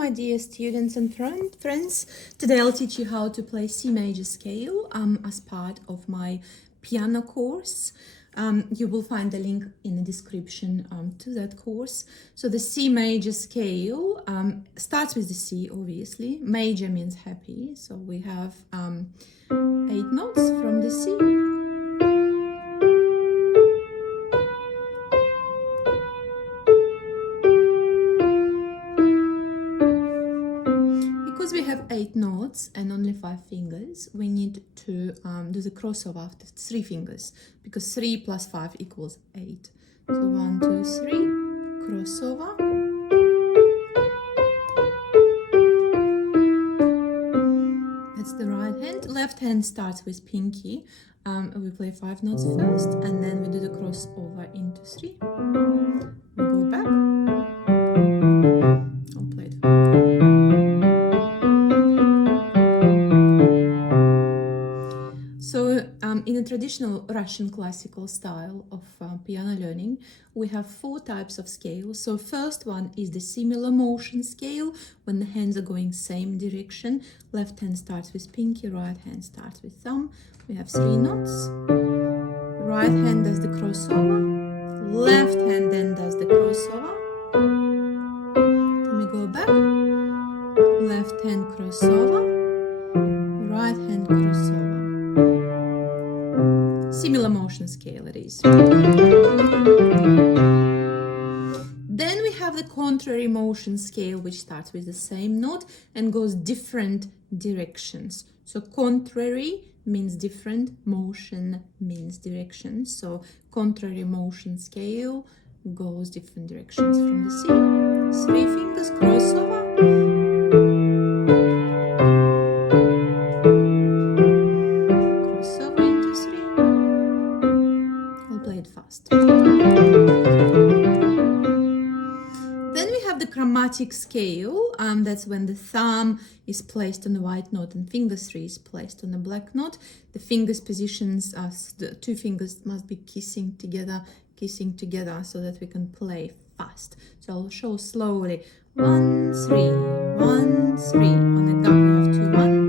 my dear students and friends. Today I'll teach you how to play C major scale as part of my piano course. You will find the link in the description to that course. So the C major scale starts with the C, obviously. Major means happy, so we have 8 notes from the C. Because we have 8 notes and only 5 fingers, we need to do the crossover after 3 fingers, because 3 plus 5 equals 8. So 1, 2, 3, crossover. That's the right hand. Left hand starts with pinky. We play 5 notes first, and then we do the crossover into 3. We go back. I'll play it. So in a traditional Russian classical style of piano learning, we have 4 types of scales. So first one is the similar motion scale, when the hands are going same direction. Left hand starts with pinky, right hand starts with thumb. We have 3 notes. Right hand does the crossover. Left hand then does the crossover. Then we go back. Left hand crossover. Right hand crossover. Similar motion scale it is. Then we have the contrary motion scale, which starts with the same note and goes different directions. So contrary means different, motion means direction. So contrary motion scale goes different directions from the C. 3 fingers, crossover. Fast. Then we have the chromatic scale. That's when the thumb is placed on the white note and finger 3 is placed on the black note. The fingers positions as the 2 fingers must be kissing together so that we can play fast. So I'll show slowly. 1, 3, 1, 3. On the gap we have 2, 1.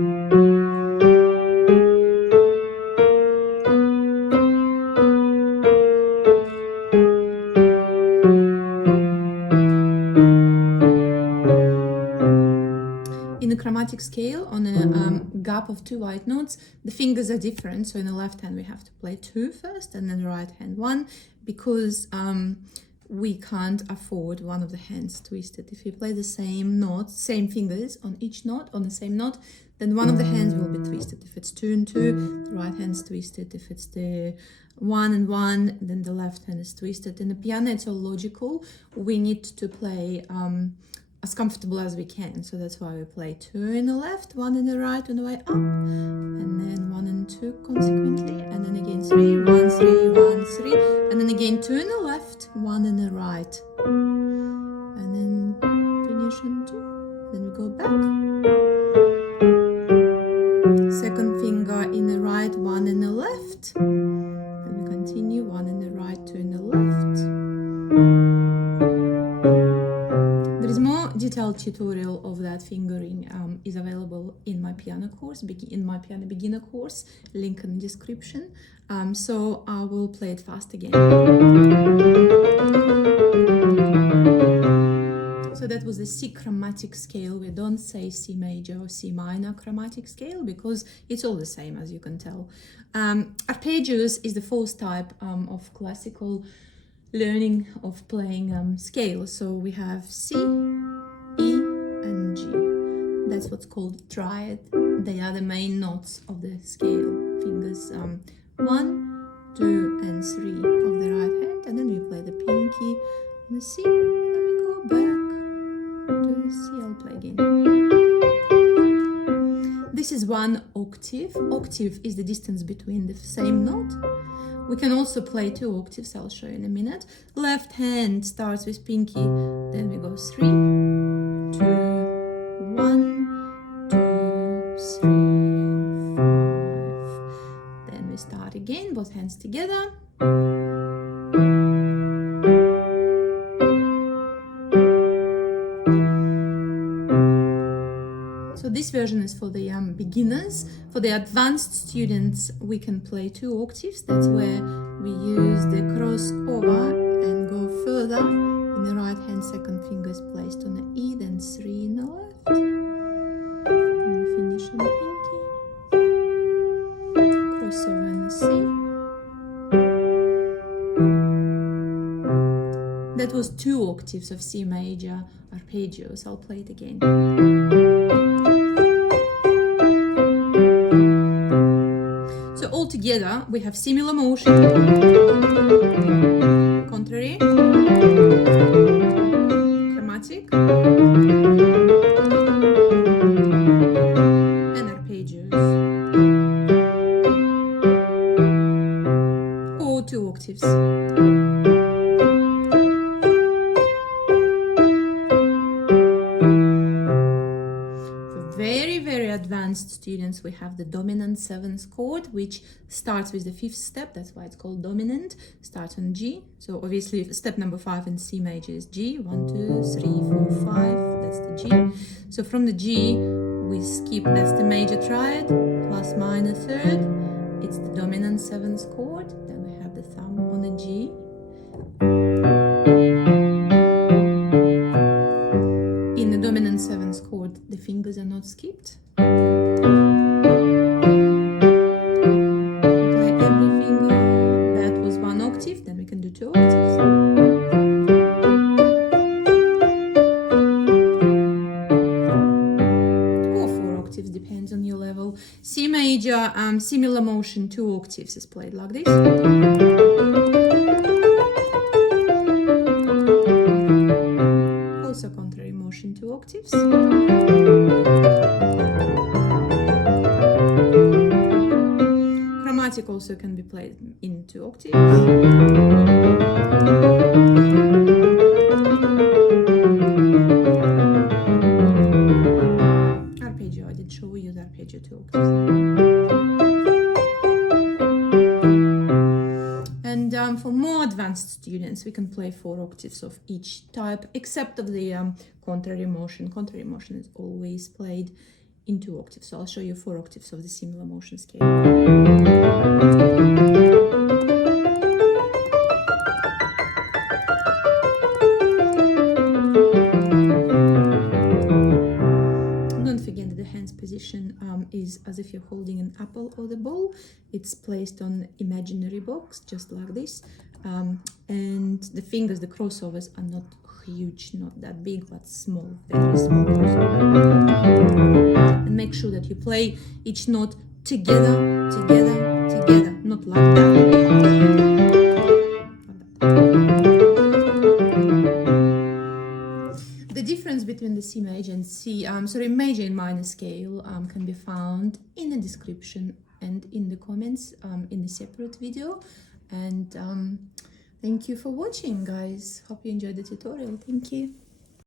Chromatic scale, on a gap of 2 white notes, the fingers are different. So in the left hand we have to play 2 first, and then the right hand 1, because we can't afford one of the hands twisted. If you play the same note, same fingers on each note, on the same note, then one of the hands will be twisted. If it's 2 and 2, the right hand's twisted. If it's the 1 and 1, then the left hand is twisted. In the piano it's all logical. We need to play as comfortable as we can, so that's why we play 2 in the left, 1 in the right on the way up, and then 1 and 2 consequently, and then again 3, 1, 3, 1, 3, and then again 2 in the left, 1 in the right, and then finish on 2, then we go back, second finger in the right, 1 in the left, then we continue, 1 in the right, 2 in the left. Detailed tutorial of that fingering is available in my piano course, in my piano beginner course, link in the description. So I will play it fast again. So that was the C chromatic scale. We don't say C major or C minor chromatic scale because it's all the same, as you can tell. Arpeggios is the 4th type of classical learning of playing scale. So we have C, E and G. That's what's called triad. They are the main notes of the scale. Fingers 1, 2 and 3 of the right hand, and then we play the pinky on the C, and then we go back to the C. I'll play again. This is 1 octave. Octave is the distance between the same note. We can also play 2 octaves, I'll show you in a minute. Left hand starts with pinky, then we go 3, 2, 1, 2, 3, 5. Then we start again, both hands together. So this version is for the beginners. For the advanced students, we can play 2 octaves. That's where we use the crossover and go further. In the right hand, second finger is placed on the E, then 3 in the left. And we finish on the pinky. Crossover in the C. That was 2 octaves of C major arpeggios. I'll play it again. So all together we have similar motion, contrary, chromatic, and arpeggios. All 2 octaves. Very advanced students, we have the dominant 7th chord, which starts with the 5th step. That's why it's called dominant. Starts on G. So obviously step number 5 in C major is G. 1, 2, 3, 4, 5. That's the G. So from the G we skip. That's the major triad plus minor third. It's the dominant 7th chord. Then we have the thumb on the G. In the dominant 7th chord, the fingers are not skipped. Play every finger. That was 1 octave. Then we can do 2 octaves. Or 4 octaves, depends on your level. C major, similar motion, 2 octaves is played like this. Also contrary motion, 2 octaves. Chromatic also can be played in 2 octaves. Arpeggio, I did show you the arpeggio 2 octaves. And for more advanced students, we can play 4 octaves of each type, except of the contrary motion. Contrary motion is always played in 2 octaves. So I'll show you 4 octaves of the similar motion scale. Don't forget that the hand's position is as if you're holding an apple or the ball. It's placed on imaginary box, just like this. And the fingers, the crossovers, are not huge, not that big, but small, very small crossover. And make sure that you play each note together, together, together, not like that. The difference between the C major and major and minor scale can be found in the description and in the comments in the separate video. And thank you for watching, guys. Hope you enjoyed the tutorial. Thank you.